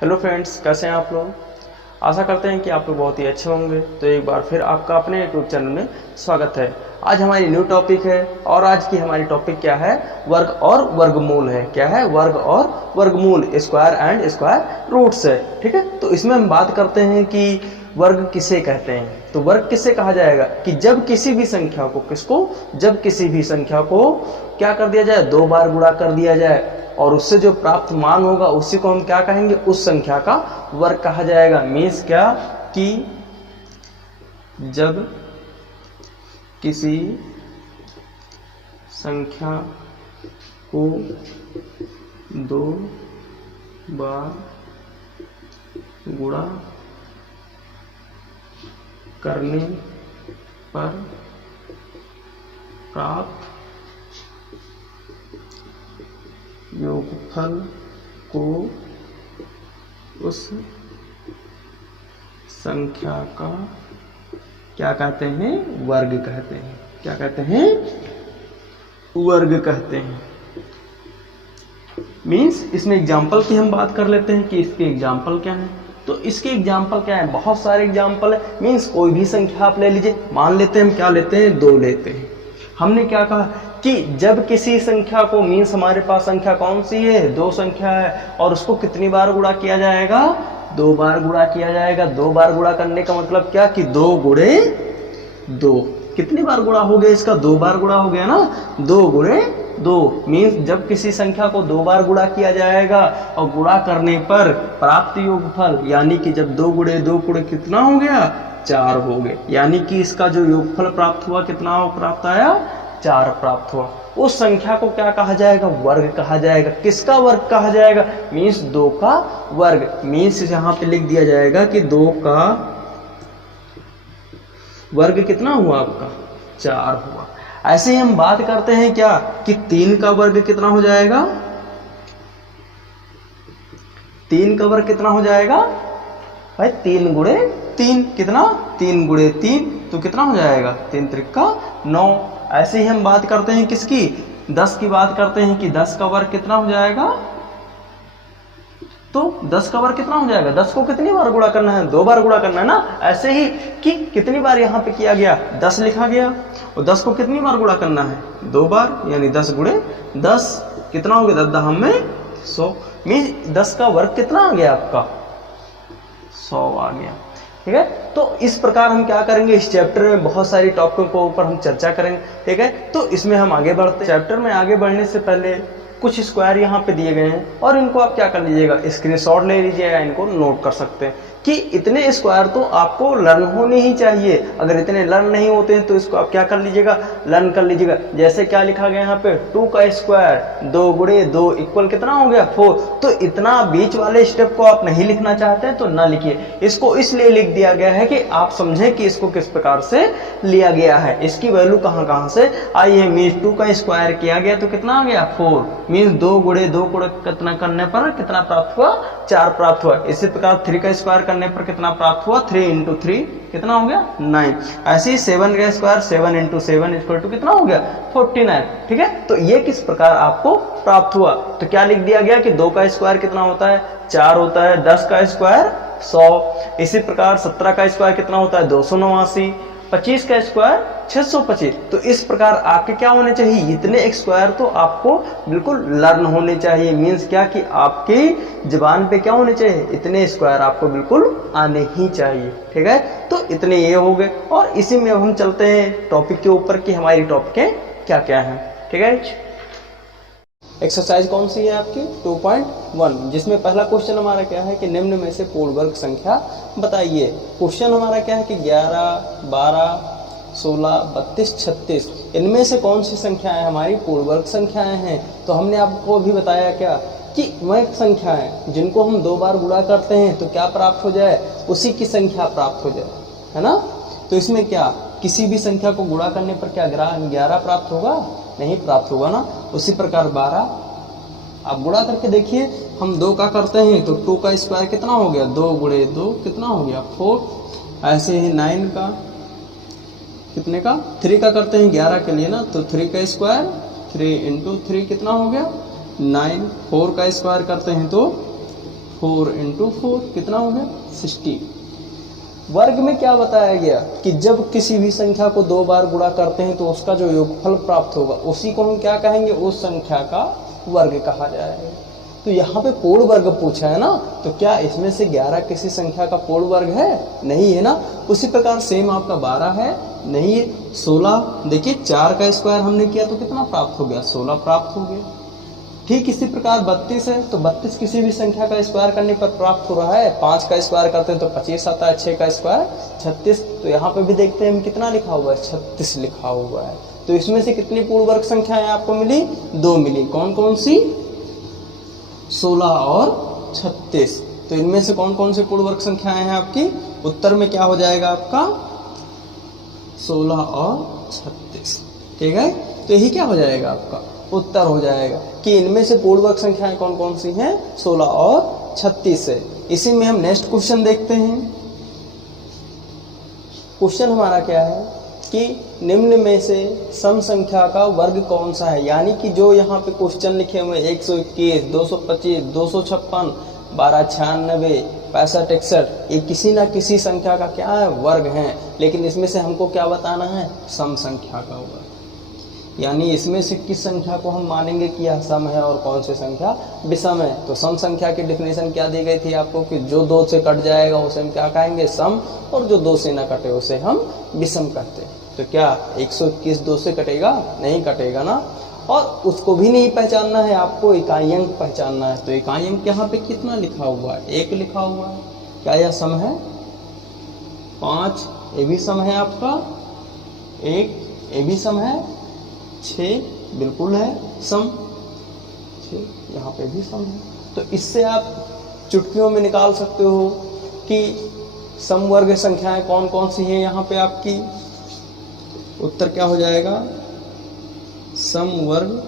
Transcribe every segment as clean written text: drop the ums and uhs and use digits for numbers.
Hello friends, कैसे हैं आप लोग। आशा करते हैं कि आप लोग बहुत ही अच्छे होंगे। तो एक बार फिर आपका अपने यूट्यूब चैनल में स्वागत है। आज हमारी न्यू टॉपिक है और आज की हमारी टॉपिक क्या है, वर्ग और वर्गमूल है। क्या है, वर्ग और वर्गमूल, स्क्वायर एंड स्क्वायर रूट्स है। ठीक है, तो इसमें हम बात करते हैं कि वर्ग किसे कहते हैं। तो वर्ग किसे कहा जाएगा कि जब किसी भी संख्या को जब किसी भी संख्या को क्या कर दिया जाए, दो बार गुणा कर दिया जाए और उससे जो प्राप्त मान होगा उसी को हम क्या कहेंगे, उस संख्या का वर्ग कहा जाएगा। मीन्स क्या कि जब किसी संख्या को दो बार गुणा करने पर प्राप्त योगफल को उस संख्या का क्या कहते हैं, वर्ग कहते हैं। क्या कहते हैं, वर्ग कहते हैं। मीन्स इसमें एग्जाम्पल की हम बात कर लेते हैं कि इसके एग्जाम्पल क्या है। तो इसके एग्जाम्पल क्या है, बहुत सारे एग्जाम्पल है। मीन्स कोई भी संख्या आप ले लीजिए, मान लेते हैं हम क्या लेते हैं, दो लेते हैं। हमने क्या कहा कि जब किसी संख्या को, मीन्स हमारे पास संख्या कौन सी है, दो संख्या है, और उसको कितनी बार गुणा किया जाएगा, दो बार गुणा किया जाएगा। दो बार गुणा करने का मतलब क्या कि दो गुणे दो। कितनी बार गुणा हो गया इसका, दो बार गुणा हो गया ना, दो गुणे दो। मीन्स जब किसी संख्या को दो बार गुणा किया जाएगा और गुणा करने पर प्राप्त योगफल, यानी कि जब दो गुणे कितना हो गया, चार हो गए। यानी कि इसका जो योगफल प्राप्त हुआ कितना प्राप्त आया, चार प्राप्त हुआ। उस संख्या को क्या कहा जाएगा, वर्ग कहा जाएगा। किसका वर्ग कहा जाएगा, मीन्स दो का वर्ग। मीन्स यहाँ पे लिख दिया जाएगा कि दो का वर्ग कितना हुआ आपका, चार हुआ। ऐसे ही हम बात करते हैं क्या कि तीन का वर्ग कितना हो जाएगा, तीन का वर्ग कितना हो जाएगा भाई, तीन गुणे तीन, कितना, तीन गुणे तीन, तो कितना हो जाएगा, तीन त्रिका नौ। ऐसे ही हम बात करते हैं किसकी, 10 की बात करते हैं कि 10 का वर्ग कितना हो जाएगा। तो 10 का वर्ग कितना हो जाएगा, 10 को कितनी बार गुणा करना है, दो बार गुणा करना है ना। ऐसे ही कि कितनी बार यहाँ पे किया गया, 10 लिखा गया, और 10 को कितनी बार गुणा करना है, दो बार, यानी 10 गुणे 10 कितना हो गया, 10 में 100। मीन 10 का वर्ग कितना आ गया आपका, 100 आ गया। ठीक है, तो इस प्रकार हम क्या करेंगे, इस चैप्टर में बहुत सारी टॉपिकों के ऊपर हम चर्चा करेंगे। ठीक है, तो इसमें हम आगे बढ़ते हैं। चैप्टर में आगे बढ़ने से पहले कुछ स्क्वायर यहाँ पे दिए गए हैं और इनको आप क्या कर लीजिएगा, स्क्रीनशॉट ले लीजिएगा, इनको नोट कर सकते हैं कि इतने स्क्वायर तो आपको लर्न होने ही चाहिए। अगर इतने लर्न नहीं होते हैं तो इसको आप क्या कर लीजिएगा, लर्न कर लीजिएगा। जैसे क्या लिखा गया यहाँ पे, 2 का स्क्वायर, दो गुणे दो इक्वल कितना हो गया, 4। तो इतना बीच वाले स्टेप को आप नहीं लिखना चाहते हैं तो ना लिखिए। इसको इसलिए लिख दिया गया है कि आप समझें कि इसको किस प्रकार से लिया गया है, इसकी वैल्यू कहाँ से आई है। मीन्स 2 का स्क्वायर किया गया तो कितना आ गया, 4। मीन्स दो गुणे दो कितना करने पर कितना प्राप्त हुआ, 4 प्राप्त हुआ। इसी प्रकार 3 का स्क्वायर करने पर कितना प्राप्त हुआ, 3 इंटू 3 कितना हो गया, 9। ऐसे ही 7 का स्क्वायर 7 इंटू 7 इक्वल टू कितना हो गया, 49। ठीक है, तो ये किस प्रकार आपको प्राप्त हुआ। तो क्या लिख दिया गया कि 2 का स्क्वायर कितना होता है, 4 होता है। 10 का स्क्वायर 100। इसी प्रकार 17 का स्क्वायर कितना होता है, 289। 25 का स्क्वायर 625। तो इस प्रकार आपके क्या होने चाहिए, इतने स्क्वायर तो आपको बिल्कुल लर्न होने चाहिए। मीन्स क्या कि आपकी जुबान पे क्या होने चाहिए, इतने स्क्वायर आपको बिल्कुल आने ही चाहिए। ठीक है, तो इतने ये हो गए और इसी में अब हम चलते हैं टॉपिक के ऊपर कि हमारी टॉपिकें क्या क्या हैं। ठीक है, एक्सरसाइज कौन सी है आपकी 2.1, जिसमें पहला क्वेश्चन हमारा क्या है कि निम्न में से पूर्ण वर्ग संख्या बताइए। क्वेश्चन हमारा क्या है कि 11, 12, 16, 32, 36 इनमें से कौन सी संख्याएं हमारी पूर्ण वर्ग संख्याएं हैं। तो हमने आपको अभी बताया क्या कि वह संख्याएं जिनको हम दो बार गुणा करते हैं तो क्या प्राप्त हो जाए, उसी की संख्या प्राप्त हो जाए, है ना। तो इसमें क्या, किसी भी संख्या को गुणा करने पर क्या 11 प्राप्त होगा, नहीं प्राप्त होगा ना। उसी प्रकार 12 आप गुणा करके देखिए, हम 2 का करते हैं तो 2 का स्क्वायर कितना हो गया, 2 गुणे 2 कितना हो गया, 4। ऐसे ही 9 का कितने का, 3 का करते हैं 11 के लिए ना, तो 3 का स्क्वायर 3 इंटू 3 कितना हो गया 9। 4 का स्क्वायर करते हैं तो 4 इंटू 4 कितना हो गया 60। वर्ग में क्या बताया गया कि जब किसी भी संख्या को 2 बार गुणा करते हैं तो उसका जो योगफल प्राप्त होगा उसी को हम क्या कहेंगे, उस संख्या का वर्ग कहा जाएगा। तो यहाँ पे पूर्ण वर्ग पूछा है ना, तो क्या इसमें से 11 किसी संख्या का पूर्ण वर्ग है? नहीं है ना। उसी प्रकार सेम आपका 12 है, नहीं है। 16 देखिए 4 का स्क्वायर हमने किया तो कितना प्राप्त हो गया, 16 प्राप्त हो गया। ठीक इसी प्रकार 32 है, तो 32 किसी भी संख्या का स्क्वायर करने पर प्राप्त हो रहा है। 5 का स्क्वायर करते हैं तो 25 आता है, 6 का स्क्वायर 36। तो यहाँ पे भी देखते हैं हम कितना लिखा हुआ है, 36 लिखा हुआ है। तो इसमें से कितनी पूर्ण वर्ग संख्याएं आपको मिली, 2 मिली। कौन कौन सी, 16 और 36। तो इनमें से कौन कौन सी पूर्ण वर्ग संख्याएं हैं आपकी, उत्तर में क्या हो जाएगा आपका 16 और 36। ठीक है, तो यही क्या हो जाएगा आपका उत्तर हो जाएगा कि इनमें से पूर्ण वर्ग संख्याएं कौन कौन सी हैं, 16 और 36 है। इसी में हम नेक्स्ट क्वेश्चन देखते हैं। क्वेश्चन हमारा क्या है कि निम्न में से सम संख्या का वर्ग कौन सा है। यानी कि जो यहाँ पे क्वेश्चन लिखे हुए 121, 225, 256, 1296, 65, 61, ये किसी ना किसी संख्या का क्या है, वर्ग है। लेकिन इसमें से हमको क्या बताना है, सम संख्या का वर्ग। यानी इसमें से किस संख्या को हम मानेंगे कि यह सम है और कौन सी संख्या विषम है। तो सम संख्या की डेफिनेशन क्या दी गई थी आपको कि जो 2 से कट जाएगा उसे हम क्या कहेंगे, सम, और जो 2 से न कटे उसे हम विषम कहते हैं। तो क्या 121 2 से कटेगा, नहीं कटेगा ना। और उसको भी नहीं पहचानना है आपको, इकाई अंक पहचानना है। तो इकाई अंक यहाँ पे कितना लिखा हुआ है, 1 लिखा हुआ है। क्या यह सम है, 5 ये भी सम है आपका, 1 ये भी सम है, 6 बिल्कुल है सम, 6 यहाँ पे भी सम है। तो इससे आप चुटकियों में निकाल सकते हो कि सम वर्ग संख्याएं कौन कौन सी हैं। यहाँ पे आपकी उत्तर क्या हो जाएगा, सम वर्ग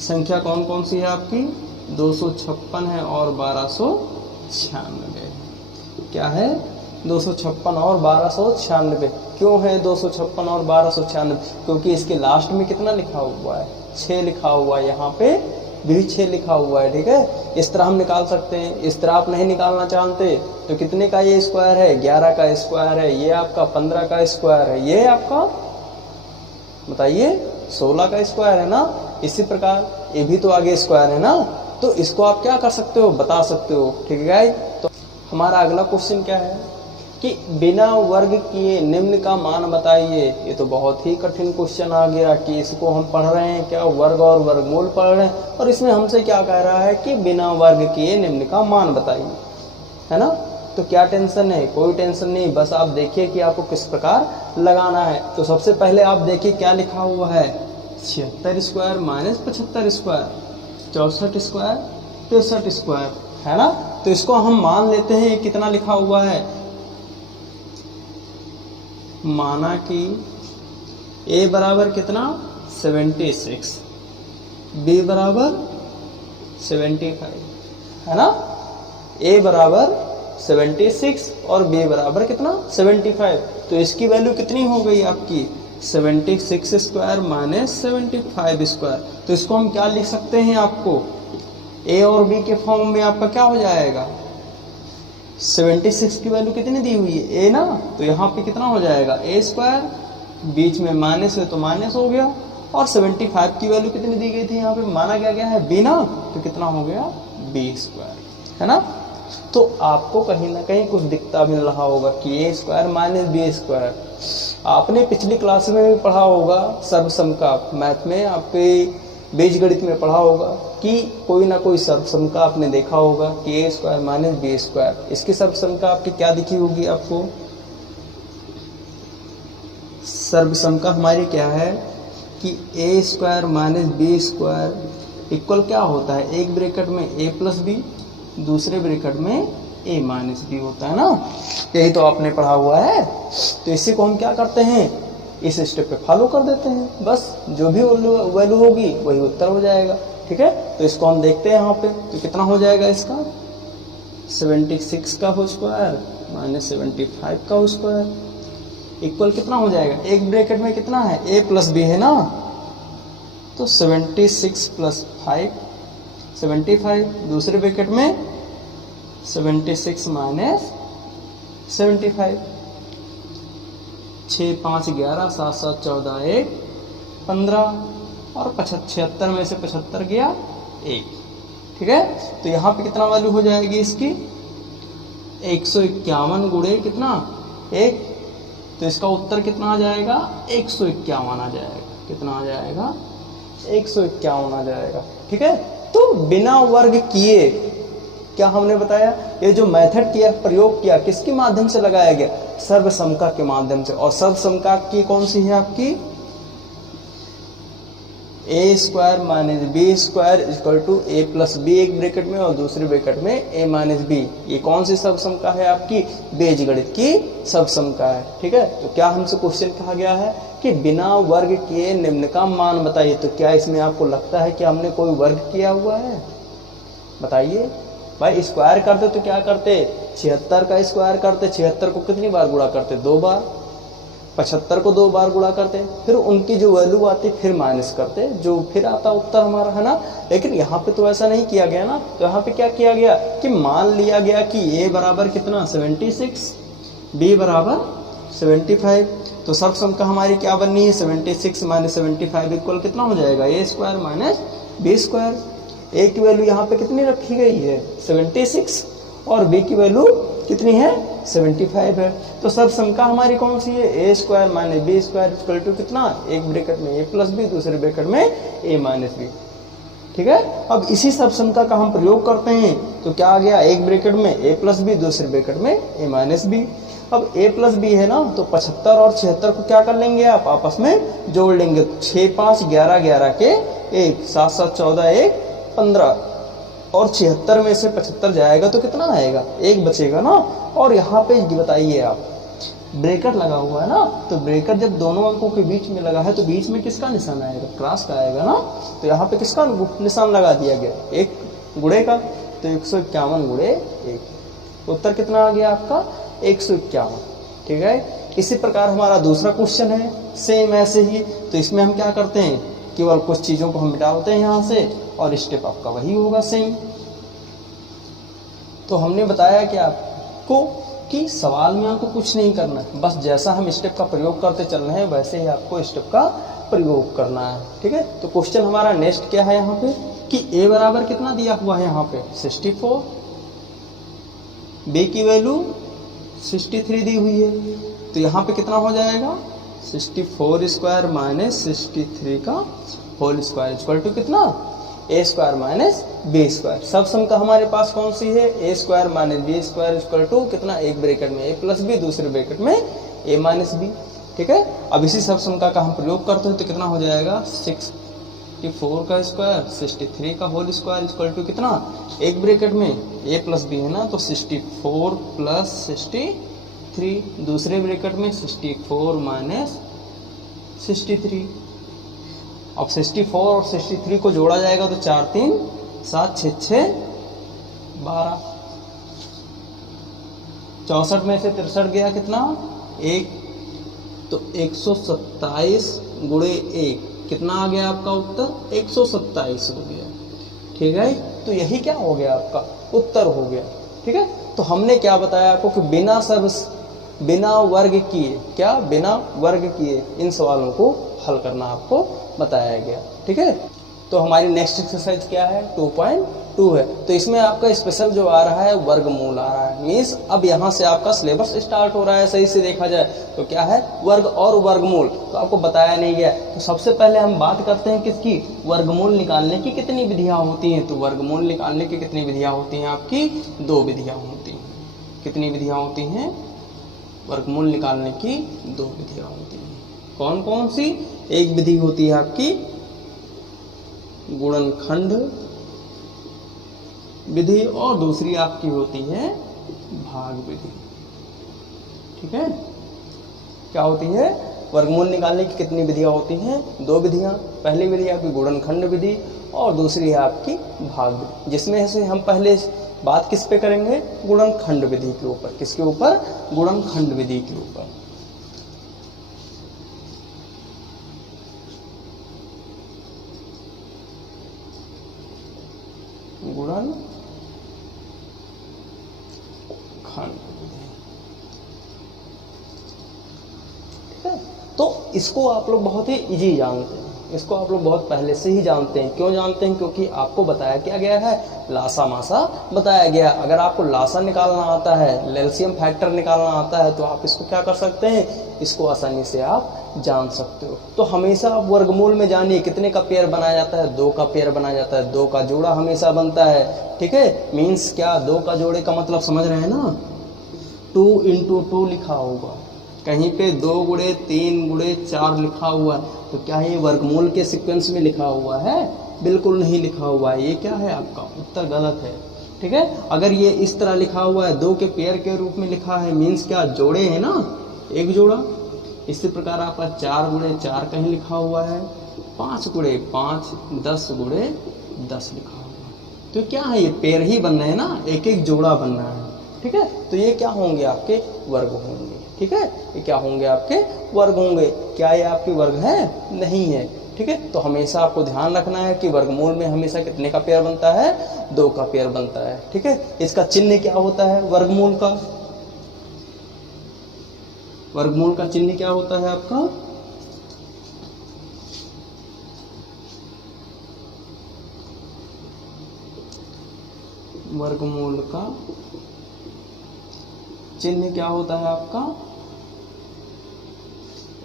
संख्या कौन कौन सी है आपकी, 256 है और 1296। क्या है, 256 और 1296। क्यों है 256 और 1296? क्योंकि इसके लास्ट में कितना लिखा हुआ है, 6 लिखा हुआ है। यहाँ पे भी 6 लिखा हुआ है। ठीक है, इस तरह हम निकाल सकते हैं। इस तरह आप नहीं निकालना चाहते तो कितने का ये स्क्वायर है, 11 का स्क्वायर है, ये आपका 15 का स्क्वायर है, ये आपका बताइए 16 का स्क्वायर है ना। इसी प्रकार ये भी तो आगे स्क्वायर है ना। तो इसको आप क्या कर सकते हो, बता सकते हो। ठीक है, तो हमारा अगला क्वेश्चन क्या है कि बिना वर्ग किए निम्न का मान बताइए। ये तो बहुत ही कठिन क्वेश्चन आ गया कि इसको हम पढ़ रहे हैं क्या, वर्ग और वर्गमूल पढ़ रहे हैं, और इसमें हमसे क्या कह रहा है कि बिना वर्ग किए निम्न का मान बताइए, है ना। तो क्या टेंशन है, कोई टेंशन नहीं, बस आप देखिए कि आपको किस प्रकार लगाना है। तो सबसे पहले आप देखिए क्या लिखा हुआ है, 76 square minus 75 square, 64 square 63 square, है ना। तो इसको हम मान लेते हैं कितना लिखा हुआ है, माना कि a बराबर कितना 76, b बराबर 75, है ना। a बराबर 76 और b बराबर कितना 75। तो इसकी वैल्यू कितनी हो गई आपकी 76 स्क्वायर माइनस 75 स्क्वायर। तो इसको हम क्या लिख सकते हैं, आपको a और b के फॉर्म में आपका क्या हो जाएगा, 76 की वैल्यू कितनी दी हुई है, a ना। तो यहाँ पे कितना हो जाएगा a स्क्वायर, बीच में माइनस है तो माइनस हो गया, और 75 की वैल्यू कितनी दी गई थी, यहाँ पे माना गया है b ना, तो कितना हो गया b स्क्वायर, है ना। तो आपको कहीं ना कहीं कुछ दिखता मिल रहा होगा कि a square minus b square. आपने पिछली क्लास में भी पढ़ा होगा सर्वसम का, मैथ में आपके बीजगणित में पढ़ा होगा कि कोई ना कोई सर्वसम का आपने देखा होगा कि a square minus b square. इसकी सर्वसम का आपकी क्या दिखी होगी, आपको सर्वसम का हमारी क्या है कि a square minus b square equal क्या होता है, एक ब्रैकेट में a प्लस b, दूसरे ब्रैकेट में a माइनस b होता है ना। यही तो आपने पढ़ा हुआ है। तो इसी को हम क्या करते हैं, इस स्टेप पे फॉलो कर देते हैं, बस जो भी वैल्यू होगी वही उत्तर हो जाएगा। ठीक है, तो इसको हम देखते हैं यहाँ पे। तो कितना हो जाएगा इसका 76 का होल स्क्वायर माइनस 75 का होल स्क्वायर इक्वल कितना हो जाएगा, एक ब्रैकेट में कितना है a प्लस b है ना। तो 76 प्लस 5 75, दूसरे ब्रैकेट में 76 माइनस 75, 6 5 11, 7 7 14, 1 15 और 76 में से 75 गया 1। ठीक है, तो यहाँ पे कितना वैल्यू हो जाएगी इसकी 151 गुणे कितना 1, तो इसका उत्तर कितना आ जाएगा 151 आ जाएगा। कितना आ जाएगा 151 आ जाएगा। ठीक है, तो बिना वर्ग किए क्या हमने बताया, ये जो मेथड किया प्रयोग किया किसके माध्यम से लगाया गया, सर्वसमका के माध्यम से। और सर्वसमका की कौन सी है आपकी A square minus B square equal to A plus B, एक ब्रैकेट में और दूसरे ब्रैकेट में ए माइनस बी। ये कौन सी सर्वसमका है आपकी बीजगणित की सर्वसमका है। ठीक है, तो क्या हमसे क्वेश्चन कहा गया है कि बिना वर्ग किए निम्न का मान बताइए। तो क्या इसमें आपको लगता है कि हमने कोई वर्ग किया हुआ है, बताइए भाई। स्क्वायर करते तो क्या करते 76 का स्क्वायर करते, 76 को कितनी बार गुणा करते 2 बार, 75 को 2 बार गुणा करते, फिर उनकी जो वैल्यू आती फिर माइनस करते, जो फिर आता उत्तर हमारा, है ना। लेकिन यहाँ पे तो ऐसा नहीं किया गया ना, तो यहाँ पे क्या किया गया कि मान लिया गया कि ए बराबर कितना 76, बी बराबर 75। तो सर्वसमका हमारी क्या बननी है 76 माइनस 75 इक्वल कितना हो जाएगा ए स्क्वायर माइनस बी स्क्वायर। ए की वैल्यू यहाँ पे कितनी रखी गई है 76 और बी की वैल्यू कितनी है 75 है। तो सर्वसमका हमारी कौन सी है A square minus B square equal to कितना, एक ब्रैकेट में ए प्लस बी, दूसरे ब्रैकेट में ए माइनस बी। ठीक है, अब इसी सर्वसमका का हम प्रयोग करते हैं तो क्या आ गया, एक ब्रैकेट में ए प्लस बी, दूसरे ब्रैकेट में ए माइनस बी। अब a प्लस बी है ना, तो 75 और 76 को क्या कर लेंगे आप आपस में जोड़ लेंगे। 6 5 11 11 के 1, 7 7 14, 1 15 और 76 में से 75 जाएगा तो कितना आएगा 1 बचेगा ना। और यहाँ पे बताइए आप ब्रैकेट लगा हुआ है ना, तो ब्रैकेट जब दोनों अंकों के बीच में लगा है तो बीच में किसका निशान आएगा, क्रॉस का आएगा ना। तो यहाँ पे किसका निशान लगा दिया गया, एक गुणे का, तो 151 गुणे 1, उत्तर कितना आ गया आपका 151। ठीक है, इसी प्रकार हमारा दूसरा क्वेश्चन है सेम ऐसे ही। तो इसमें हम क्या करते हैं, केवल कुछ चीजों को हम मिटाते हैं यहाँ से और स्टेप आपका वही होगा सेम। तो हमने बताया कि आपको कि सवाल में आपको कुछ नहीं करना है, बस जैसा हम स्टेप का प्रयोग करते चल रहे हैं वैसे ही आपको स्टेप का प्रयोग करना है। ठीक है, तो क्वेश्चन हमारा नेक्स्ट क्या है यहाँ पे कि a बराबर कितना दिया हुआ है यहाँ पे 64, b की वैल्यू 63 दी हुई है, तो यहाँ पे कितना हो जाएगा 64 स्क्वायर माइनस 63 का होल स्क्वायर इक्वल टू कितना A square minus B square. सर्वसमका हमारे पास कौन सी है A square minus B square equal to कितना, एक ब्रैकेट में ए प्लस बी, दूसरे ब्रैकेट में ए माइनस बी। ठीक है, अब इसी सर्वसमका का हम प्रयोग करते हैं तो कितना हो जाएगा 64 का स्क्वायर 63 का होल स्क्वायर इक्वल टू कितना, एक ब्रैकेट में ए प्लस बी है ना, तो 64 प्लस 63, दूसरे ब्रैकेट में 64 माइनस 63। अब 64 और 63 को जोड़ा जाएगा तो 4 3 7 6 6 12, 64 में से 63 गया कितना 1, तो 127 गुणे 1 कितना आ गया आपका उत्तर 127 हो गया। ठीक है, तो यही क्या हो गया आपका उत्तर हो गया। ठीक है, तो हमने क्या बताया आपको कि बिना वर्ग किए, क्या बिना वर्ग किए इन सवालों को हल करना आपको बताया गया। ठीक है, तो हमारी नेक्स्ट एक्सरसाइज क्या है 2.2 है। तो इसमें आपका स्पेशल जो आ रहा है वर्गमूल आ रहा है, मीन्स अब यहाँ से आपका सिलेबस स्टार्ट हो रहा है। सही से देखा जाए तो क्या है वर्ग और वर्गमूल, तो आपको बताया नहीं गया। तो सबसे पहले हम बात करते हैं किसकी, वर्गमूल निकालने की कितनी विधियाँ होती हैं। तो वर्गमूल निकालने की कितनी विधियाँ होती हैं आपकी, 2 विधियाँ होती हैं। कितनी विधियाँ होती हैं, वर्गमूल निकालने की 2 विधियाँ होती हैं। कौन कौन सी, एक विधि होती है आपकी गुणनखंड विधि और दूसरी आपकी होती है भाग विधि। ठीक है, क्या होती है, वर्गमूल निकालने की कितनी विधियां होती हैं, 2 विधियां। पहली विधि आपकी गुणनखंड विधि और दूसरी है आपकी भाग विधि, जिसमें से हम पहले बात किस पे करेंगे, गुणनखंड विधि के ऊपर। किसके ऊपर, गुणनखंड विधि के ऊपर। गुणनखंड खंड। ठीक है, तो इसको आप लोग बहुत ही इजी जानते हैं, इसको आप लोग बहुत पहले से ही जानते हैं। क्यों जानते हैं? क्योंकि आपको बताया क्या गया है, लासा मासा बताया गया। अगर आपको लासा निकालना आता है, एलसीएम फैक्टर निकालना आता है, तो आप इसको क्या कर सकते हैं, इसको आसानी से आप जान सकते हो। तो हमेशा आप वर्गमूल में जानिए कितने का पेयर बनाया जाता है, 2 का पेयर बनाया जाता है, 2 का जोड़ा हमेशा बनता है। ठीक है, मीन्स क्या, 2 का जोड़े का मतलब समझ रहे हैं ना, 2 × 2 लिखा होगा, कहीं पे 2 गुणे 3 गुणे 4 लिखा हुआ है, तो क्या ये वर्गमूल के सीक्वेंस में लिखा हुआ है? बिल्कुल नहीं लिखा हुआ है। ये क्या है, आपका उत्तर गलत है। ठीक है, अगर ये इस तरह लिखा हुआ है, 2 के पेयर के रूप में लिखा है, मीन्स क्या, जोड़े हैं ना, एक जोड़ा। इसी प्रकार आपका 4 गुणे 4 कहीं लिखा हुआ है, 5 गुणे 5, 10 गुणे 10 लिखा हुआ है, तो क्या है, ये पेयर ही बनना है ना, एक एक जोड़ा बनना है। ठीक है, तो ये क्या होंगे, आपके वर्ग होंगे। ठीक है, ये क्या होंगे, आपके वर्ग होंगे। क्या ये आपके वर्ग है? नहीं है। ठीक है, तो हमेशा आपको ध्यान रखना है कि वर्गमूल में हमेशा कितने का पेयर बनता है, 2 का पेयर बनता है। ठीक है, इसका चिन्ह क्या होता है वर्गमूल का, वर्गमूल का चिन्ह क्या होता है आपका, वर्गमूल का चिन्ह क्या होता है आपका,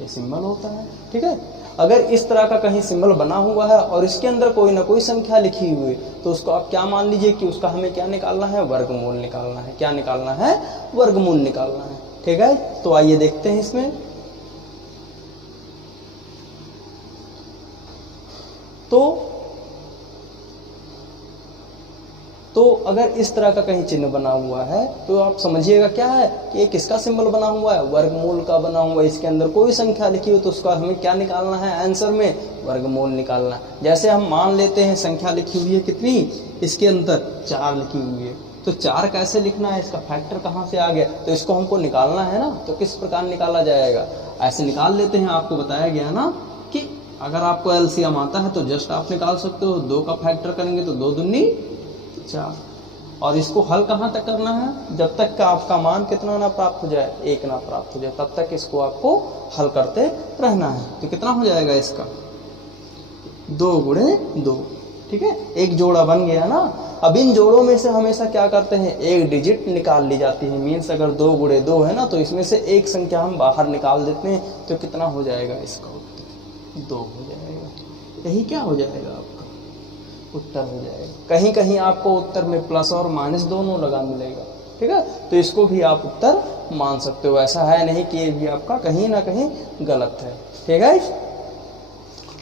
ये सिंबल होता है। ठीक है, अगर इस तरह का कहीं सिंबल बना हुआ है और इसके अंदर कोई ना कोई संख्या लिखी हुई है, तो उसको आप क्या मान लीजिए कि उसका हमें क्या निकालना है, वर्गमूल निकालना है। क्या निकालना है, वर्गमूल निकालना है। ठीक है, तो आइए देखते हैं इसमें। तो अगर इस तरह का कहीं चिन्ह बना हुआ है, तो आप समझिएगा क्या है कि ये किसका सिंबल बना हुआ है, वर्गमूल का बना हुआ है। इसके अंदर कोई संख्या लिखी हो तो उसका हमें क्या निकालना है, आंसर में वर्गमूल निकालना। जैसे हम मान लेते हैं संख्या लिखी हुई है कितनी, इसके अंदर 4 लिखी हुई है, तो 4 कैसे लिखना है, इसका फैक्टर कहाँ से आ गया, तो इसको हमको निकालना है ना। तो किस प्रकार निकाला जाएगा, ऐसे निकाल लेते हैं। आपको बताया गया ना कि अगर आपको एलसीएम आता है तो जस्ट आप निकाल सकते हो, 2 का फैक्टर करेंगे तो 2 दूनी 4, और इसको हल कहाँ तक करना है, जब तक का आपका मान कितना ना प्राप्त हो जाए, 1 ना प्राप्त हो जाए, तब तक इसको आपको हल करते रहना है। तो कितना हो जाएगा इसका, 2 गुणे 2। ठीक है, एक जोड़ा बन गया ना। अब इन जोड़ों में से हमेशा क्या करते हैं, एक डिजिट निकाल ली जाती है। मीन्स अगर 2 गुणे 2 है ना, तो इसमें से एक संख्या हम बाहर निकाल देते हैं, तो कितना हो जाएगा इसका उत्तर, 2 हो जाएगा। यही क्या हो जाएगा, आपका उत्तर हो जाएगा। कहीं कहीं आपको उत्तर में प्लस और माइनस दोनों लगा मिलेगा। ठीक है, तो इसको भी आप उत्तर मान सकते हो। ऐसा है नहीं कि ये भी आपका कहीं ना कहीं गलत है। ठीक है,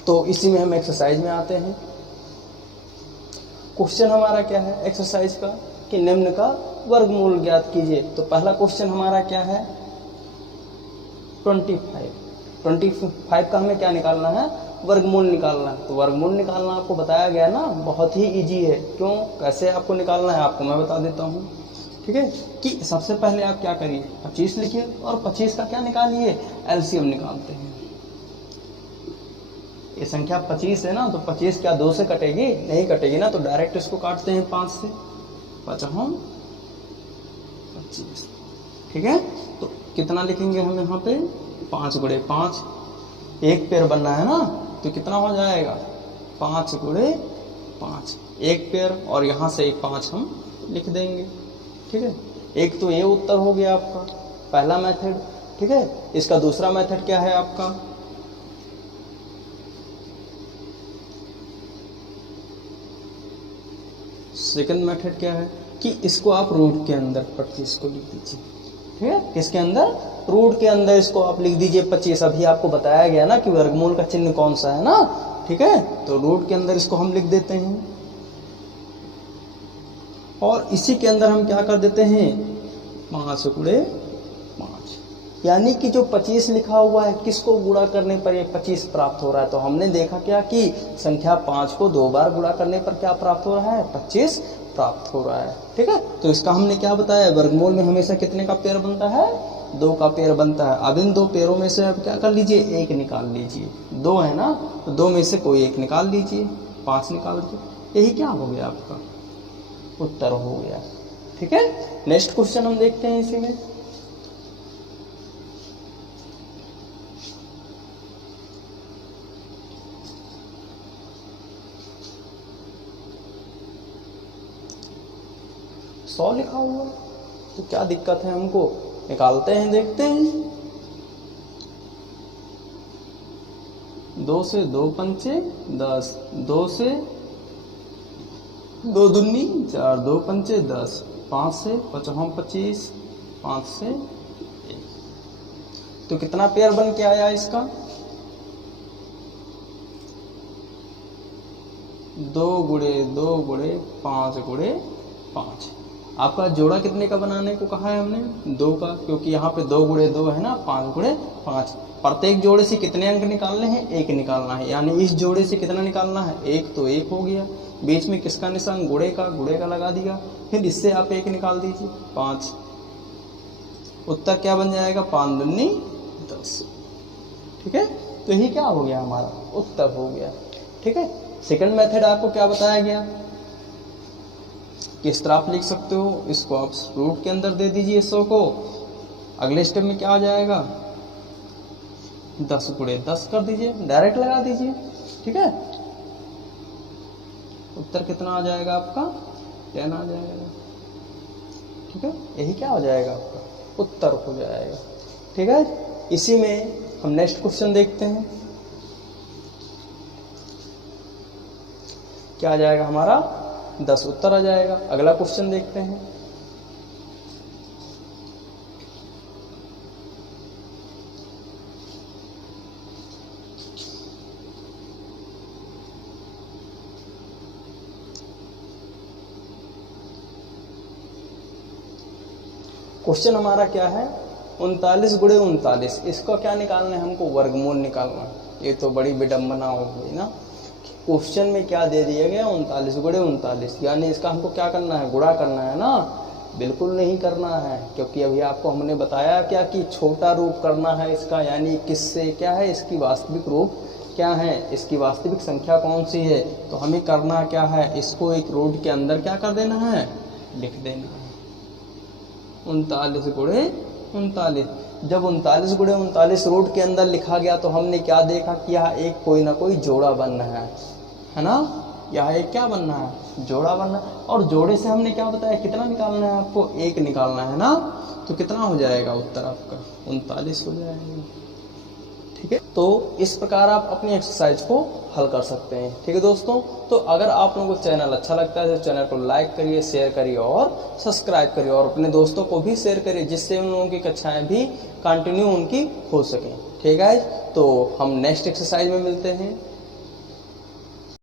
तो इसी में हम एक्सरसाइज में आते हैं। क्वेश्चन हमारा क्या है एक्सरसाइज का, कि निम्न का वर्गमूल ज्ञात कीजिए। तो पहला क्वेश्चन हमारा क्या है, 25 का हमें क्या निकालना है, वर्गमूल निकालना है। तो वर्गमूल निकालना आपको बताया गया ना, बहुत ही इजी है। क्यों, कैसे आपको निकालना है आपको मैं बता देता हूँ। ठीक है, कि सबसे पहले आप क्या करिए, 25 लिखिए और 25 का क्या निकालिए, एलसीएम निकालते हैं। ये संख्या 25 है ना, तो 25 क्या 2 से कटेगी, नहीं कटेगी ना, तो डायरेक्ट इसको काटते हैं 5 से, 5 25। ठीक है, तो कितना लिखेंगे हम यहाँ पे, 5 गुणे 5, एक पेयर बनना है ना, तो कितना हो जाएगा, 5 गुणे 5, एक पेयर, और यहाँ से एक 5 हम लिख देंगे। ठीक है, एक तो ये उत्तर हो गया आपका पहला मेथड। ठीक है, इसका दूसरा मेथड क्या है आपका, सेकंड मेथड क्या है कि इसको आप रूट के अंदर 25 को लिख दीजिए। ठीक है, किसके अंदर, रूट के अंदर इसको आप लिख दीजिए 25। अभी आपको बताया गया ना कि वर्गमूल का चिन्ह कौन सा है ना। ठीक है, तो रूट के अंदर इसको हम लिख देते हैं, और इसी के अंदर हम क्या कर देते हैं, 5 गुणे 5, यानी कि जो 25 लिखा हुआ है, किसको गुणा करने पर ये 25 प्राप्त हो रहा है। तो हमने देखा क्या कि संख्या 5 को 2 बार गुणा करने पर क्या प्राप्त हो रहा है, 25 प्राप्त हो रहा है। ठीक है, तो इसका हमने क्या बताया, वर्गमूल में हमेशा कितने का पेयर बनता है, 2 का पेयर बनता है। अब इन 2 पेयरों में से आप क्या कर लीजिए, एक निकाल लीजिए। 2 है ना, तो 2 में से कोई एक निकाल लीजिए, 5 निकाल दीजिए। यही क्या हो गया, आपका उत्तर हो गया। ठीक है, नेक्स्ट क्वेश्चन हम देखते हैं इसी में। सौ लिखा हुआ तो क्या दिक्कत है, हमको निकालते हैं, देखते हैं। 2 से 2 पंचे 10, 2 से 2 दूनी 4, 2 पंचे 10, 5 से 5 25, 5 से 1। तो कितना पेयर बन के आया इसका? 2 गुणे 2 गुणे 5 गुणे 5। आपका जोड़ा कितने का बनाने को कहा है हमने? 2 का, क्योंकि यहाँ पे 2 गुणे 2 है ना, 5 गुणे 5। प्रत्येक जोड़े से कितने अंक निकालने हैं? 1 निकालना है, यानी इस जोड़े से कितना निकालना है? 1, तो 1 हो गया। बीच में किसका निशान? गुणे का लगा दिया। फिर इससे आप 1 निकाल दीजिए, 5। उत्तर क्या बन जाएगा? 5 दूनी 10। ठीक है, तो यही क्या हो गया? हमारा उत्तर हो गया। ठीक है, सेकंड मेथड आपको क्या बताया गया? किस तरह आप लिख सकते हो, इसको आप रूट के अंदर दे दीजिए 100 को। अगले स्टेप में क्या आ जाएगा? 10 गुणे 10 कर दीजिए, डायरेक्ट लगा दीजिए। ठीक है, उत्तर कितना आ जाएगा आपका? 10 आ जाएगा। ठीक है, यही क्या हो जाएगा? आपका उत्तर हो जाएगा। ठीक है, इसी में हम नेक्स्ट क्वेश्चन देखते हैं। क्या आ जाएगा हमारा? 10 उत्तर आ जाएगा। अगला क्वेश्चन देखते हैं। क्वेश्चन हमारा क्या है? 39 गुणे 39। इसका क्या निकालना है हमको? वर्गमूल निकालना है। ये तो बड़ी विडंबना हो गई ना। क्वेश्चन में क्या दे दिया गया? 39 गुणे 39, यानी इसका हमको क्या करना है? गुणा करना है ना। बिल्कुल नहीं करना है, क्योंकि अभी आपको हमने बताया क्या कि छोटा रूप करना है इसका, यानी किससे क्या है? इसकी वास्तविक रूप क्या है, इसकी वास्तविक संख्या कौन सी है। तो हमें करना क्या है? इसको एक रूट के अंदर क्या कर देना है? लिख देना है। 39 गुणे 39। जब 39 गुणे 39 रूट के अंदर लिखा गया तो हमने क्या देखा कि यहाँ एक कोई ना कोई जोड़ा बनना है ना। यहाँ एक क्या बनना है? जोड़ा बनना है। और जोड़े से हमने क्या बताया? कितना निकालना है आपको? 1 निकालना है ना। तो कितना हो जाएगा उत्तर आपका? 39 हो जाएगा। ठीक है, तो इस प्रकार आप अपनी एक्सरसाइज को हल कर सकते हैं। ठीक है दोस्तों, तो अगर आप लोगों को चैनल अच्छा लगता है तो चैनल को लाइक करिए, शेयर करिए और सब्सक्राइब करिए, और अपने दोस्तों को भी शेयर करिए, जिससे उन लोगों की कक्षाएं भी कंटिन्यू उनकी हो सकें। ठीक है, तो हम नेक्स्ट एक्सरसाइज में मिलते हैं।